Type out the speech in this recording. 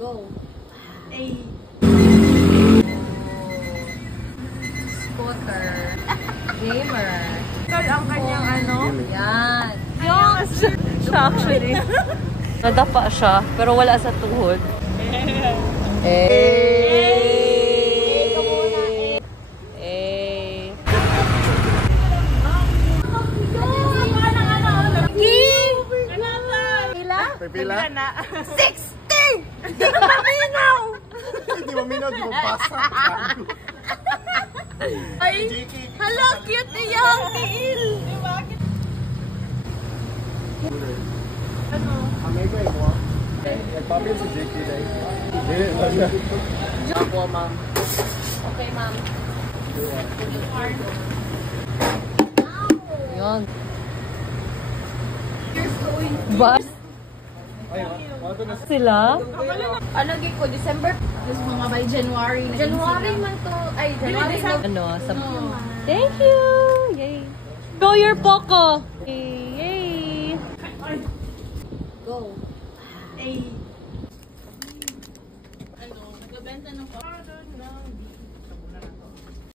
Go. A. Scooter. Gamer. Tol, ang kanyang ano? Yan. Yung Siya actually. Nadapa siya, pero wala sa tuhod. Pila? 16! Hindi ko maminaw! Hindi mo minaw, di mo basa. Ay, hala, cute niyang tiil! Ano? Ang mega mo. Nagpapil si JK dahil. Dili, siya. Ako, ma'am. Okay, ma'am. Yun. Bus? Sila? Ano ko, December? Just mga by January. January man to. Ay, January December. man. Ano? Thank you! Yay! Go your Poco! Yay! Go! A. Ano, nagbebenta ng